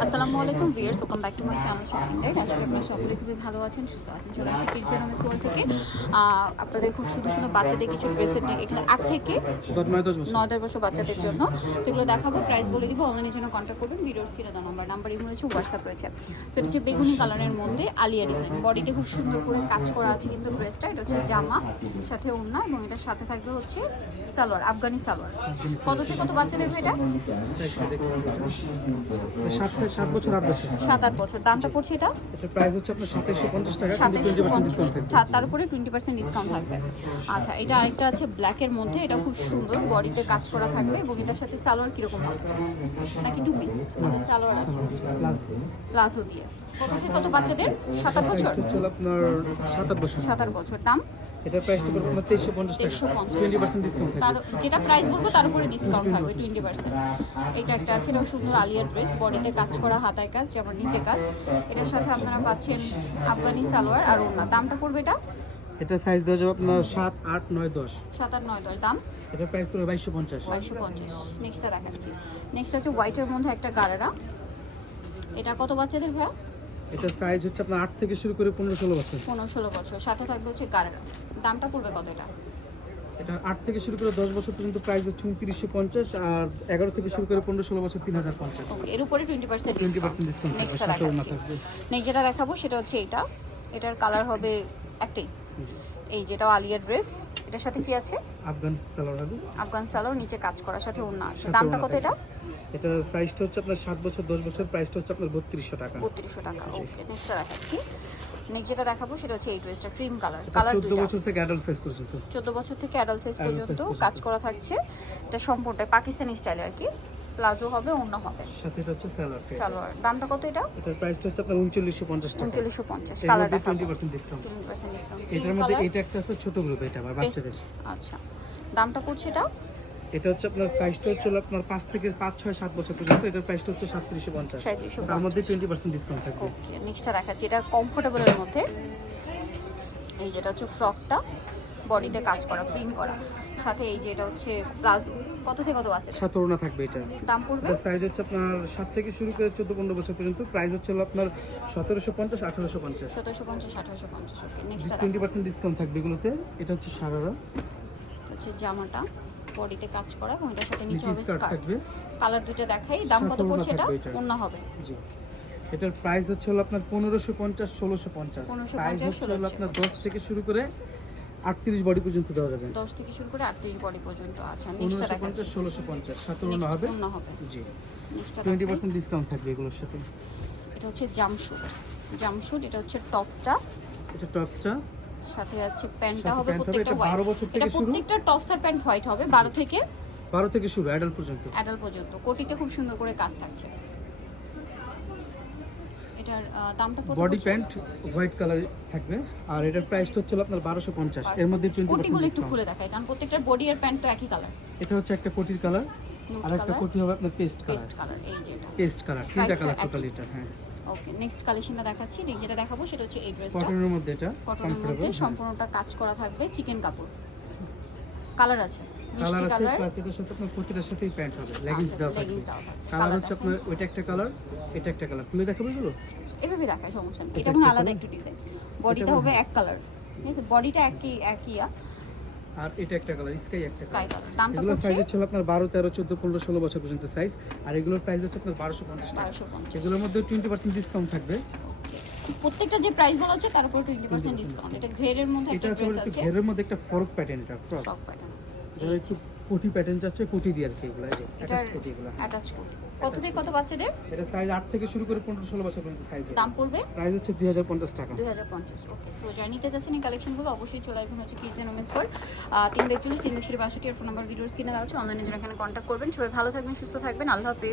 আসসালামু আলাইকুম viewers welcome back to my channel shopping guide আজকে আপনারা সকলে খুবই ভালো আছেন সুস্থ আছেন। চলে আসি কিডস এরমেস ওয়ার্ল্ড থেকে। আপনাদের খুব সুন্দর সুন্দর বাচ্চাদের কিছু ড্রেসের নিয়ে এখানে আট থেকে নয় দশ বছর। বাচ্চাদের জন্য। তো এগুলো দেখাবো প্রাইস বলে দিব অনলাইনের জন্য কন্ট্যাক্ট করবেন। ভিডিওর স্ক্রিনে দেওয়া নাম্বার নাম্বার এগুলো হচ্ছে হোয়াটসঅ্যাপ রয়েছে। সেটা হচ্ছে বেগুনি কালারের মধ্যে আলিয়া ডিজাইন বডিতে খুব সুন্দর করে কাজ করা আছে কিন্তু ড্রেসটা এটা হচ্ছে জামা সাথে ওড়না এবং এটার সাথে থাকবে হচ্ছে সালোয়ার আফগানি সালোয়ার। কত থেকে কত বাচ্চাদের এটা? সাইজটা দেখুন এটা সাত থেকে সাত বছর আট বছর। সাত আট বছর। দামটা পড়ছে এটা? এটা প্রাইস হচ্ছে আপনার সাতাইশশো পঞ্চাশ টাকা কিন্তু সাতাইশশো ডিসকাউন্ট থাকবে। তার উপরে টোয়েন্টি পার্সেন্ট ডিসকাউন্ট থাকবে। আচ্ছা এটা আরেকটা আছে ব্ল্যাকের মধ্যে। এটা খুব সুন্দর। বডিতে কাজ করা থাকবে এবং এটার সাথে সালোয়ার কীরকম হবে? নাকি টু পিস নিচে সালোয়ার আছে? প্লাজো দিয়ে। কত থেকে কত বাচ্চাদের? সাত আট বছর? আপনার সাত আট বছর। সাত আট বছর। দাম? এটার প্রাইসটা পড়বে আপনার তেইশশো পঞ্চাশ টাকা। তেইশশো পঞ্চাশ। টোয়েন্টি পার্সেন্ট ডিসকাউন্ট থাকবে। যেটা প্রাইস বলব তার উপরে ডিসকাউন্ট থাকবে টোয়েন্টি পার্সেন্ট এটা একটা আছে এটাও সুন্দর আলিয়া ড্রেস বডিতে কাজ করা হাতায় কাজ যেমন নিচে কাজ। এটার সাথে আপনারা পাচ্ছেন আফগানি সালোয়ার আর ওনা দামটা পড়বে এটা? এটা সাইজ দেওয়া যাবে আপনার সাত আট নয় দশ। সাত আট নয় দশ। দাম? এটার প্রাইস পড়বে বাইশশো পঞ্চাশ। বাইশশো পঞ্চাশ। নেক্সটটা দেখাচ্ছি। নেক্সট আছে হোয়াইটের মধ্যে একটা গারারা। এটা কত বাচ্চাদের ভাইয়া? এটা সাইজ হচ্ছে আপনার 8 থেকে শুরু করে পনেরো ষোলো বছর। পনেরো ষোলো বছর সাথে থাকবে হচ্ছে গারারা দামটা পড়বে কত এটা? এটা 8 থেকে শুরু করে দশ বছর পর্যন্ত প্রাইস হচ্ছে উনত্রিশশো পঞ্চাশ আর এগারো থেকে শুরু করে পনেরো ষোলো বছর তিন হাজার পঞ্চাশ। ওকে এর উপরে টোয়েন্টি পার্সেন্ট 20% ডিসকাউন্ট নেক্সটটা দেখাচ্ছি। নেক্সট যেটা দেখাবো সেটা হচ্ছে এটা। এটার কালার হবে একটাই। এই যেটাও আলিয়া ড্রেস এটার সাথে কি আছে? আফগান সালোয়ার আফগান সালোয়ার নিচে কাজ করার সাথে ওড়না আছে। দামটা কত এটা? এটা সাইজটা হচ্ছে আপনার সাত বছর দশ বছর প্রাইসটা হচ্ছে আপনার বত্রিশশো টাকা। বত্রিশশো টাকা ওকে নেক্সটটা দেখাচ্ছি। নেক্সট যেটা দেখাবো সেটা হচ্ছে এই ড্রেসটা ক্রিম কালার কালার চোদ্দ দুইটা। বছর থেকে অ্যাডাল্ট সাইজ পর্যন্ত। চোদ্দ বছর থেকে অ্যাডাল্ট সাইজ পর্যন্ত। কাজ করা থাকছে। এটা সম্পূর্ণটাই পাকিস্তানি স্টাইলে আর কি। প্লাজো হবে অন্য হবে। সাথে এটা হচ্ছে স্যালাড সালোয়ার। দামটা কত এটা? এটার প্রাইসটা হচ্ছে আপনার উনচল্লিশশো পঞ্চাশ টাকা। উনচল্লিশশো পঞ্চাশ। এর কালার মধ্যে দেখাবো। Twenty percent discount twenty percent discount এটার মধ্যে এটা একটা আছে ছোট গ্রুপ এটা আবার বাচ্চাদের। আচ্ছা। দামটা পড়ছে এটা? এটা হচ্ছে আপনার সাইজটা হচ্ছে আপনার পাঁচ থেকে পাঁচ ছয় সাত বছর পর্যন্ত। এটার প্রাইসটা হচ্ছে সাতত্রিশশো পঞ্চাশ। সাঁত্রিশশো তার মধ্যে টোয়েন্টি পার্সেন্ট ডিসকাউন্ট থাকবে। ওকে নেক্সটটা দেখাচ্ছি। এটা কমফোর্টেবলের মধ্যে। এই যেটা হচ্ছে ফ্রকটা বডিতে কাজ করা প্রিন্ট করা। সাথে এই যে এটা হচ্ছে প্লাজো কত থেকে কত আছে? সাত ওড়না থাকবে এটা। দাম পড়বে? সাইজ হচ্ছে আপনার সাত থেকে শুরু করে চোদ্দ পনেরো বছর পর্যন্ত। প্রাইস হচ্ছে হলো আপনার সতেরোশো পঞ্চাশ আঠারোশো পঞ্চাশ। সতেরোশো পঞ্চাশ আঠারোশো পঞ্চাশ ওকে নেক্সটটা টোয়েন্টি পার্সেন্ট ডিসকাউন্ট থাকবে এগুলোতে। এটা হচ্ছে সারারা। হচ্ছে জামাটা বডিতে কাজ করা এবং এটার সাথে নিচে হবে স্কার্ট কালার দুটো দেখাই দাম কত পড়ছে এটা? অন্য হবে। জি। এটার প্রাইস হচ্ছে হলো আপনার পনেরোশো পঞ্চাশ ষোলোশো পঞ্চাশ। 1550, সাইজ হচ্ছে হলো আপনার দশ থেকে শুরু করে আটত্রিশ বডি পর্যন্ত দেওয়া যাবে। দশ থেকে শুরু করে আটত্রিশ বডি পর্যন্ত আচ্ছা নেক্সটটা দেখাচ্ছি। পঞ্চাশ ষোলোশো পঞ্চাশ সাথে ওড়না নেক্সট হবে হবে। জি। নেক্সটটা টোয়েন্টি দেখাই পার্সেন্ট ডিসকাউন্ট থাকবে এগুলোর সাথে। এটা হচ্ছে জামশুট জামশুট এটা হচ্ছে টপসটা। এটা টপসটা। সাথে আছে প্যান্টটা হবে প্রত্যেকটা এটা 12 বছর থেকে এটা শুরু। প্রত্যেকটা টপস আর প্যান্ট হোয়াইট হবে বারো থেকে? বারো থেকে শুরু অ্যাডাল্ট পর্যন্ত। অ্যাডাল্ট পর্যন্ত। কোটিতে খুব সুন্দর করে কাজ থাকছে। এটার দামটা কত বডি প্যান্ট হোয়াইট কালার থাকবে আর এটার প্রাইসটা হচ্ছে আপনার বারোশো পঞ্চাশ। এর মধ্যে টোয়েন্টি কোটিগুলো একটু খুলে দেখায় কারণ প্রত্যেকটার বডি আর প্যান্ট তো একই কালার এটা হচ্ছে একটা কোটির কালার আর একটা কোটি হবে আপনার পেস্ট কালার পেস্ট কালার এই যেটা। পেস্ট কালার তিনটা কালার টোটাল এটা হ্যাঁ। ওকে নেক্সট কালেকশনটা দেখাচ্ছি। যেটা দেখাবো সেটা হচ্ছে এই ড্রেসটা কটনের মধ্যে এটা কটনের মধ্যে সম্পূর্ণটা কাজ করা থাকবে চিকেন কাপড়। কালার আছে। কালার আছে প্লাস এটার সাথে আপনার প্রতিটার সাথেই প্যান্ট হবে। লেগিংস আচ্ছা, দেওয়া থাকবে। কালার হচ্ছে আপনার ওইটা একটা কালার এটা একটা কালার খুলে দেখাবো এগুলো? এভাবে দেখায় সমস্যা নেই। এটা মনে আলাদা একটু ডিজাইন বডিটা হবে এক কালার ঠিক আছে? বডিটা একই একই আর এটা একটা কালার স্কাই একটা স্কাই কালার কালার দামটা এগুলোর সাইজ হচ্ছে আপনার বারো তেরো চোদ্দ পনেরো ষোলো বছর পর্যন্ত সাইজ আর এগুলোর প্রাইস হচ্ছে আপনার টাকা। এগুলোর মধ্যে টোয়েন্টি পার্সেন্ট ডিসকাউন্ট থাকবে। প্রত্যেকটা যে প্রাইস বলা হচ্ছে তার উপর টোয়েন্টি পার্সেন্ট ডিসকাউন্ট এটা ঘেরের মধ্যে একটা ড্রেস ঘেরের মধ্যে একটা ফরক প্যাটার্ন এটা ফ্রক প্যাটার্ন এটা হচ্ছে কোটি প্যাটার্ন যাচ্ছে কোটি দিয়ে আর কি এগুলো অ্যাটাচ কোটি এগুলো অ্যাটাচ কত থেকে কত বাচ্চাদের? এটা সাইজ আট থেকে শুরু করে পনেরো ষোলো বছর পর্যন্ত সাইজ দাম পড়বে? প্রাইস হচ্ছে দুই হাজার পঞ্চাশ টাকা। দুই হাজার পঞ্চাশ ওকে সো যারা নিতে চাচ্ছেন এই কালেকশনগুলো অবশ্যই চলে আসবেন হচ্ছে কিচেন ওমেন্স ওয়ার্ল্ড তিন একচল্লিশ তিন একশো বাষট্টি ফোন নাম্বার ভিডিওস কিনে দেওয়া আছে অনলাইনে যারা এখানে কন্ট্যাক্ট করবেন। সবাই ভালো থাকবেন সুস্থ থাকবেন আল্লাহ হাফিজ।